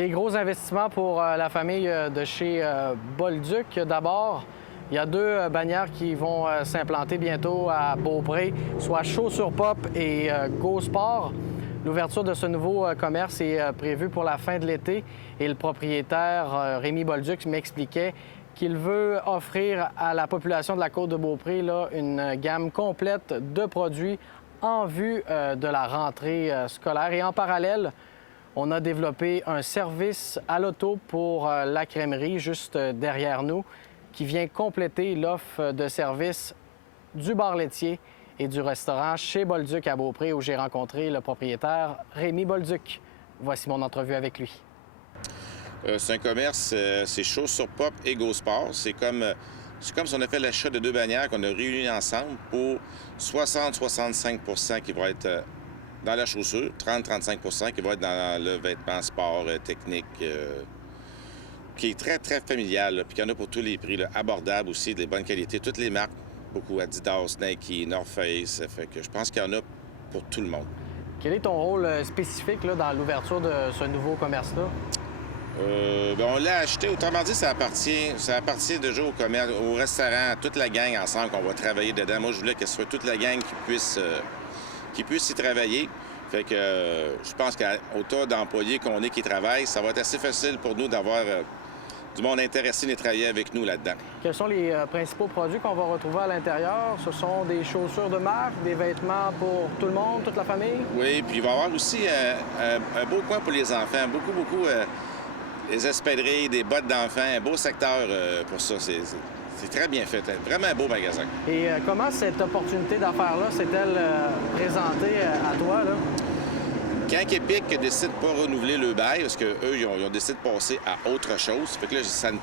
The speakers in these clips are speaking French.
Des gros investissements pour la famille de chez Bolduc. D'abord, il y a deux bannières qui vont s'implanter bientôt à Beaupré, soit Chaussures Pop et Go Sport. L'ouverture de ce nouveau commerce est prévue pour la fin de l'été et le propriétaire Rémi Bolduc m'expliquait qu'il veut offrir à la population de la côte de Beaupré là, une gamme complète de produits en vue de la rentrée scolaire. Et en parallèle, on a développé un service à l'auto pour la crèmerie juste derrière nous qui vient compléter l'offre de services du bar laitier et du restaurant chez Bolduc à Beaupré où j'ai rencontré le propriétaire Rémi Bolduc. Voici mon entrevue avec lui. C'est un commerce, c'est Chaussures Pop et Go Sport. C'est comme si on a fait l'achat de deux bannières qu'on a réunies ensemble pour 60-65 qui vont être dans la chaussure, 30-35 qui vont être dans le vêtement sport, technique, qui est très, très familial, là, puis qu'il y en a pour tous les prix, là, abordable aussi, de bonne qualité, toutes les marques, beaucoup Adidas, Nike, North Face, fait que je pense qu'il y en a pour tout le monde. Quel est ton rôle spécifique là, dans l'ouverture de ce nouveau commerce-là? On l'a acheté, autrement dit, ça appartient déjà au commerce, au restaurant, toute la gang ensemble qu'on va travailler dedans. Moi, je voulais que ce soit toute la gang qui puisse y travailler. Fait que je pense qu'au tas d'employés qu'on est qui travaillent, ça va être assez facile pour nous d'avoir du monde intéressé de travailler avec nous là-dedans. Quels sont les principaux produits qu'on va retrouver à l'intérieur? Ce sont des chaussures de marque, des vêtements pour tout le monde, toute la famille? Oui, puis il va y avoir aussi un beau coin pour les enfants, beaucoup les espadrilles, des bottes d'enfants, un beau secteur pour ça. C'est très bien fait. Vraiment un beau magasin. Et comment cette opportunité d'affaires-là s'est-elle présentée à toi, là? Quand Epic décide de ne pas renouveler le bail, parce qu'eux, ils ont décidé de passer à autre chose, fait que là, ça me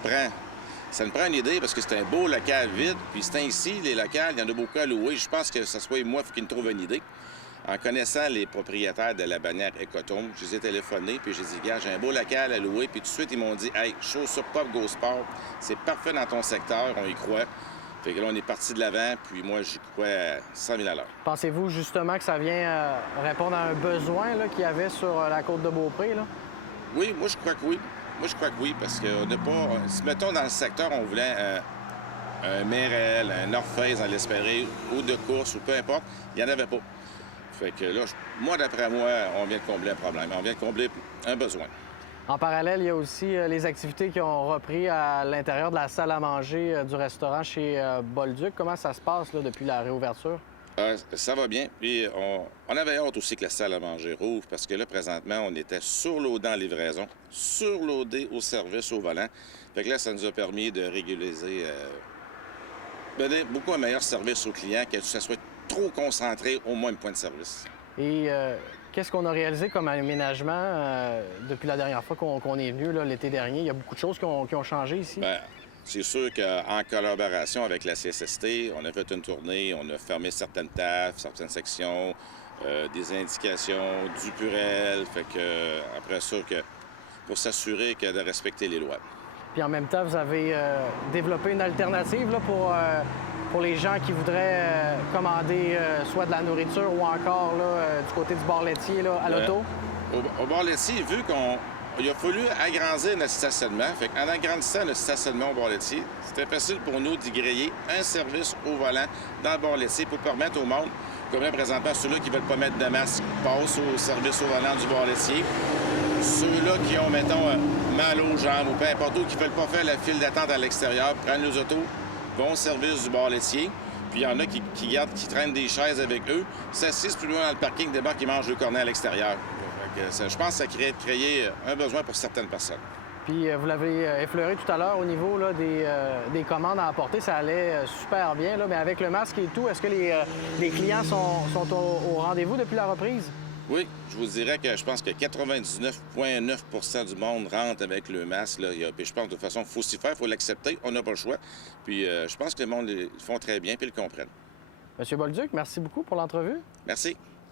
prend une idée, parce que c'est un beau local vide, puis c'est ainsi, les locales, il y en a beaucoup à louer. Je pense que ce soit moi qui me trouve une idée. En connaissant les propriétaires de la bannière Ecotome, je les ai téléphonés, puis j'ai dit, gars, j'ai un beau local à louer, puis tout de suite, ils m'ont dit, hey, Chaussures Pop, Go Sport, c'est parfait dans ton secteur, on y croit. Fait que là, on est parti de l'avant, puis moi, j'y crois à 100 000 $. Pensez-vous justement que ça vient répondre à un besoin qu'il y avait sur la côte de Beaupré, là? Oui, moi, je crois que oui. Moi, je crois que oui, parce qu'on n'a pas... Si, mettons, dans le secteur, on voulait un Merrell, un North Face dans l'Espéré, ou de course, ou peu importe, il n'y en avait pas. Fait que là, moi, d'après moi, on vient de combler un problème. On vient de combler un besoin. En parallèle, il y a aussi les activités qui ont repris à l'intérieur de la salle à manger du restaurant chez Bolduc. Comment ça se passe là, depuis la réouverture? Ça va bien. Puis on avait hâte aussi que la salle à manger rouvre parce que là, présentement, on était surloadé en livraison, surloadé au service au volant. Fait que là, ça nous a permis de régulariser, donner beaucoup un meilleur service aux clients, que ça soit trop concentré au moins un point de service. Et qu'est-ce qu'on a réalisé comme aménagement depuis la dernière fois qu'on est venu l'été dernier? Il y a beaucoup de choses qui ont changé ici. Bien, c'est sûr qu'en collaboration avec la CSST, on a fait une tournée, on a fermé certaines tables, certaines sections, des indications, du purel, fait que après ça, pour s'assurer de respecter les lois. Puis en même temps, vous avez développé une alternative là, pour les gens qui voudraient commander soit de la nourriture ou encore là, du côté du bar laitier là, à l'auto? Au bar laitier, vu qu'il a fallu agrandir notre stationnement, fait qu'en agrandissant notre stationnement au bar laitier, c'était facile pour nous d'y griller un service au volant dans le bar laitier pour permettre au monde, comme là présentement, ceux-là qui ne veulent pas mettre de masque passent au service au volant du bar laitier. Ceux-là qui ont, mettons, mal aux jambes ou peu importe où, qui ne veulent pas faire la file d'attente à l'extérieur, prennent les autos, vont au service du bar laitier. Puis il y en a qui traînent des chaises avec eux, s'assisent plus loin dans le parking, débarquent, ils mangent le cornet à l'extérieur. Je pense que ça créé un besoin pour certaines personnes. Puis vous l'avez effleuré tout à l'heure au niveau là, des commandes à apporter, ça allait super bien. Là, mais avec le masque et tout, est-ce que les clients sont au rendez-vous depuis la reprise? Oui, je vous dirais que je pense que 99,9 % du monde rentre avec le masque. Là. Puis je pense de toute façon, il faut s'y faire, il faut l'accepter, on n'a pas le choix. Puis je pense que le monde le font très bien puis le comprennent. Monsieur Bolduc, merci beaucoup pour l'entrevue. Merci.